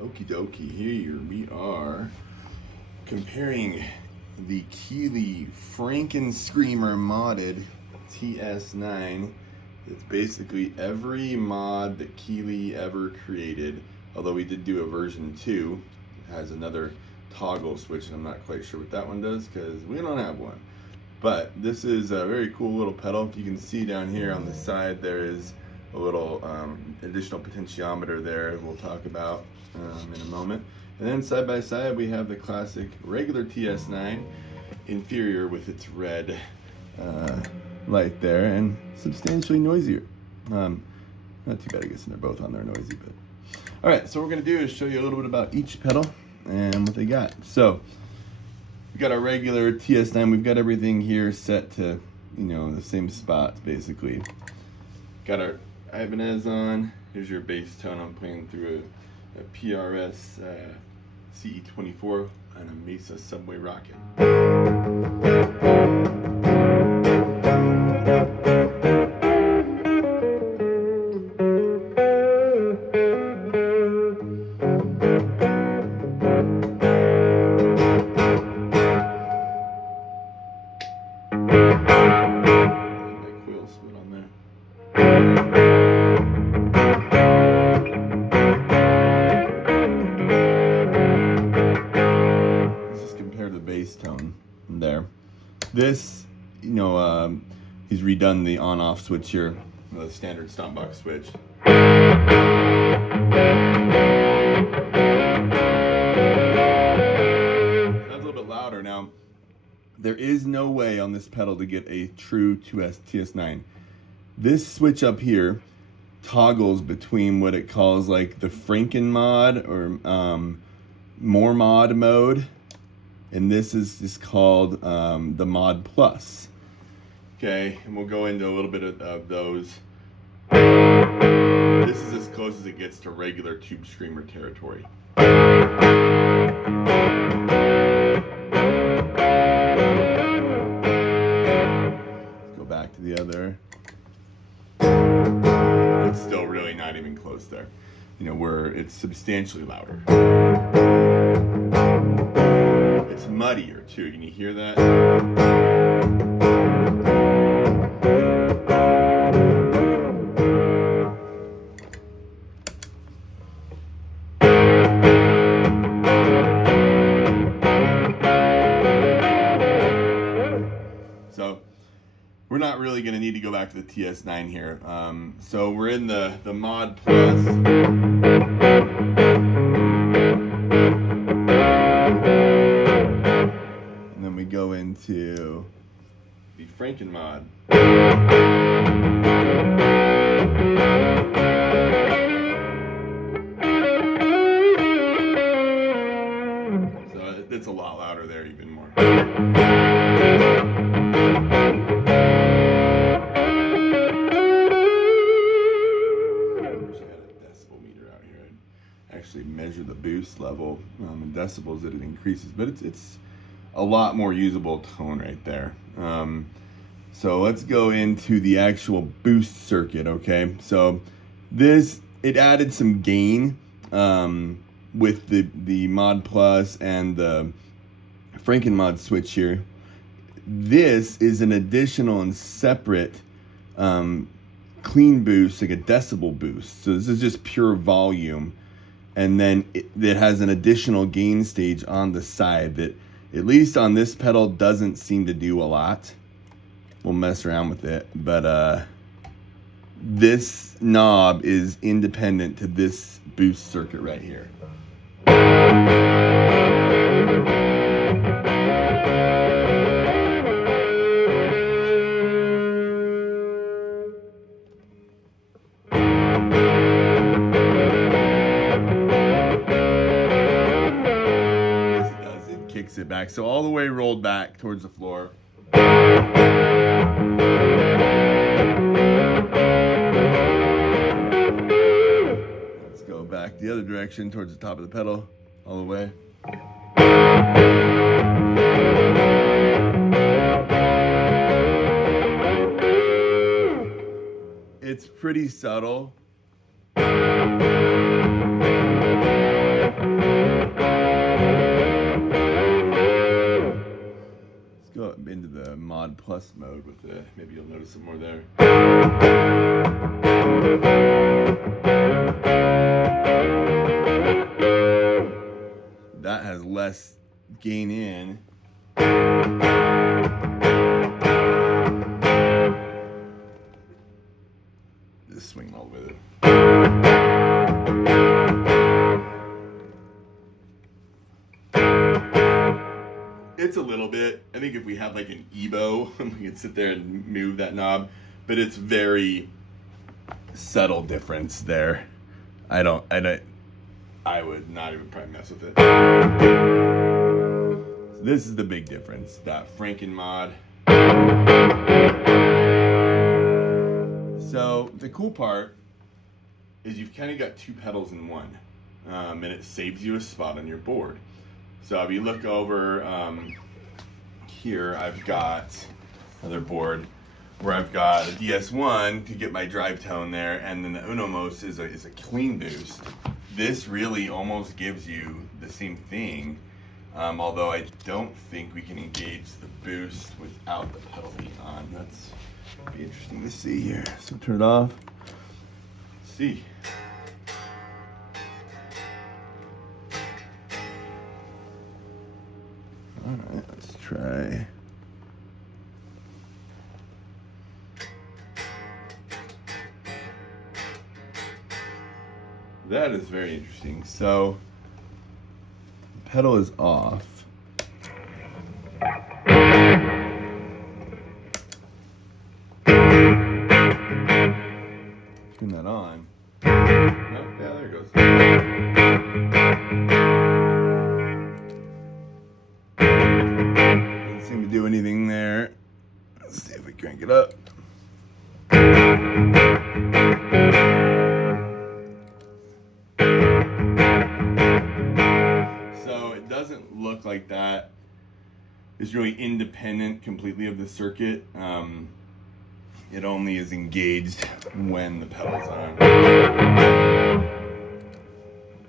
Okie dokie, here we are comparing the Keeley Frankenscreamer modded TS9. It's basically every mod that Keeley ever created, although we did do a version 2. It has another toggle switch, and I'm not quite sure what that one does because we don't have one. But this is a very cool little pedal. You can see down here on the side there is a little additional potentiometer there we'll talk about in a moment. And then side by side we have the classic regular TS9 inferior with its red light there and substantially noisier. Not too bad, I guess they're both on there noisy. But all right, so what we're going to do is show you a little bit about each pedal and what they got. So we got our regular TS9. We've got everything here set to, the same spots basically. Got our Ibanez on. Here's your bass tone. I'm playing through a PRS CE24 and a Mesa Subway Rocket. Tone there. This, he's redone the on-off switch here, the standard stomp box switch. That's a little bit louder. Now, there is no way on this pedal to get a true TS9. This switch up here toggles between what it calls like the Franken mod or more mod mode. And this is just called the Mod Plus. Okay, and we'll go into a little bit of those. This is as close as it gets to regular Tubescreamer territory. Let's go back to the other. It's still really not even close there. Where it's substantially louder. It's muddier too. Can you hear that? So we're not really going to need to go back to the TS9 here. So we're in the Mod Plus. Go into the Franken mod. So it's a lot louder there, even more. I wish I had a decibel meter out here. I'd actually measure the boost level in decibels that it increases, but it's a lot more usable tone right there. So let's go into the actual boost circuit, okay? So it added some gain with the Mod Plus and the Franken mod switch here. This is an additional and separate clean boost, like a decibel boost. So this is just pure volume. And then it has an additional gain stage on the side that, at least on this pedal, doesn't seem to do a lot. We'll mess around with it, but this knob is independent to this boost circuit right here. Kicks it back, so all the way rolled back towards the floor. Let's go back the other direction towards the top of the pedal, all the way. It's pretty subtle. Maybe you'll notice it more there. That has less gain in. Just swing all the way there. It's a little bit. I think if we had like an Ebo, we could sit there and move that knob, but it's very subtle difference there. I would not even probably mess with it. So this is the big difference, that Franken mod. So the cool part is you've kind of got two pedals in one, and it saves you a spot on your board. So if you look over here, I've got another board where I've got a DS1 to get my drive tone there, and then the Unomos is a clean boost. This really almost gives you the same thing, although I don't think we can engage the boost without the pedal being on. That's be interesting to see here. So turn it off. Let's see. All right, let's try. That is very interesting. So the pedal is off. Turn that on. Oh, yeah, there it goes. Doesn't seem to do anything there. Let's see if we crank it up. So it doesn't look like that is really independent completely of the circuit. It only is engaged when the pedal's on.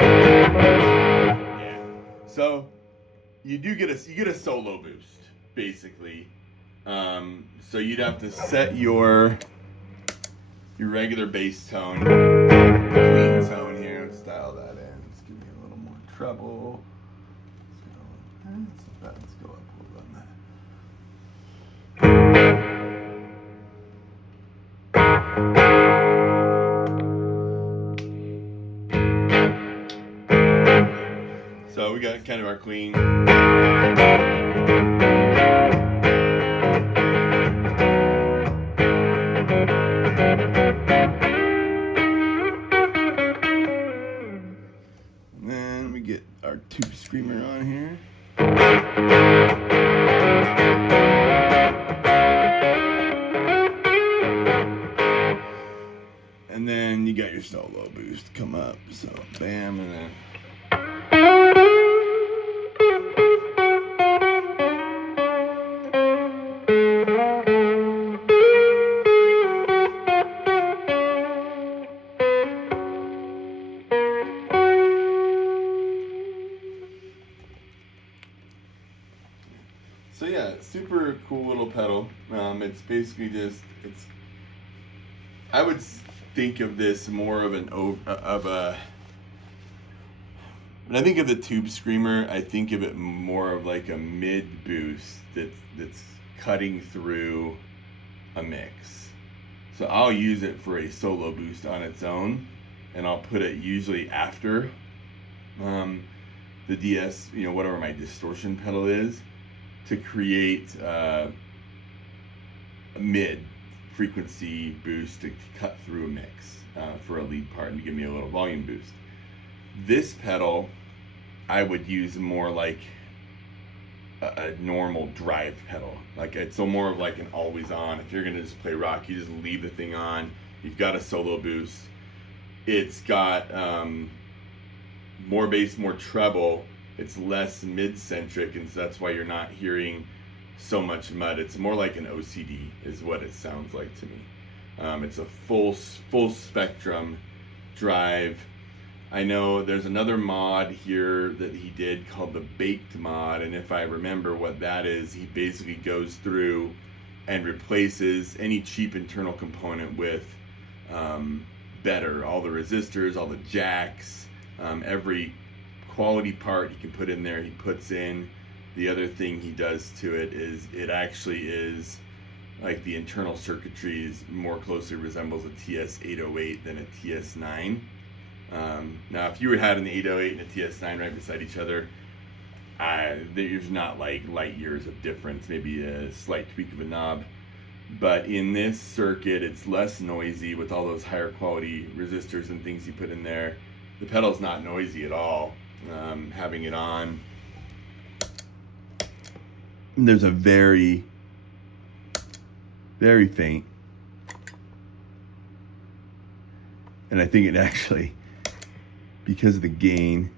Yeah. So you get a solo boost basically. So you'd have to set your regular bass tone, clean tone here, and style that in. Let's give me a little more treble. Let's go up a little bit on that. So we got kind of our clean. And then we get our Tubescreamer on here. And then you got your solo boost come up. So bam, and then. So yeah, super cool little pedal. It's basically just I would think of this more of when I think of the Tubescreamer, I think of it more of like a mid boost that's cutting through a mix. So I'll use it for a solo boost on its own, and I'll put it usually after the DS, whatever my distortion pedal is, to create a mid frequency boost to cut through a mix for a lead part and give me a little volume boost. This pedal I would use more like a normal drive pedal. Like it's more of like an always on. If you're gonna just play rock, you just leave the thing on. You've got a solo boost. It's got more bass, more treble. It's less mid-centric, and so that's why you're not hearing so much mud. It's more like an OCD is what it sounds like to me. It's a full spectrum drive. I know there's another mod here that he did called the Baked mod, and if I remember what that is, he basically goes through and replaces any cheap internal component with better. All the resistors, all the jacks, every quality part he can put in there, he puts in. The other thing he does to it is it actually is like the internal circuitry is more closely resembles a TS808 than a TS9. Now, if you had an 808 and a TS9 right beside each other, there's not like light years of difference, maybe a slight tweak of a knob. But in this circuit, it's less noisy with all those higher quality resistors and things you put in there. The pedal's not noisy at all. Having it on, there's a very, very faint, and I think it actually, because of the gain,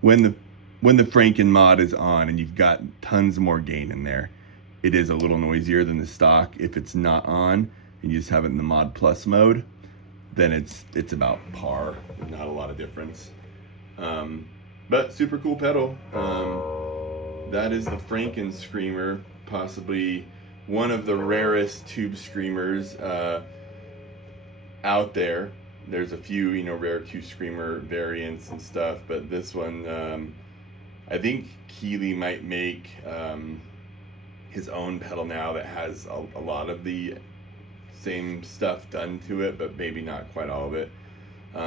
when the Franken mod is on and you've got tons more gain in there, it is a little noisier than the stock. If it's not on and you just have it in the mod plus mode, then it's about par. There's not a lot of difference. But super cool pedal. That is the Frankenscreamer, possibly one of the rarest Tubescreamers out there. There's a few, rare Tubescreamer variants and stuff, but this one, I think Keeley might make his own pedal now that has a lot of the same stuff done to it, but maybe not quite all of it.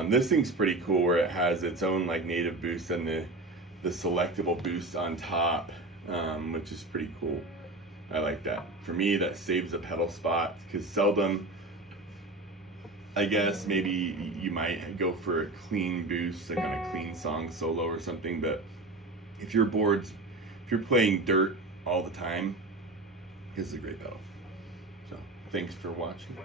This thing's pretty cool where it has its own like native boost and the selectable boost on top, which is pretty cool. I like that. For me, that saves a pedal spot, because seldom, I guess maybe you might go for a clean boost, like on a clean song solo or something, but if you're playing dirt all the time, this is a great pedal. So thanks for watching.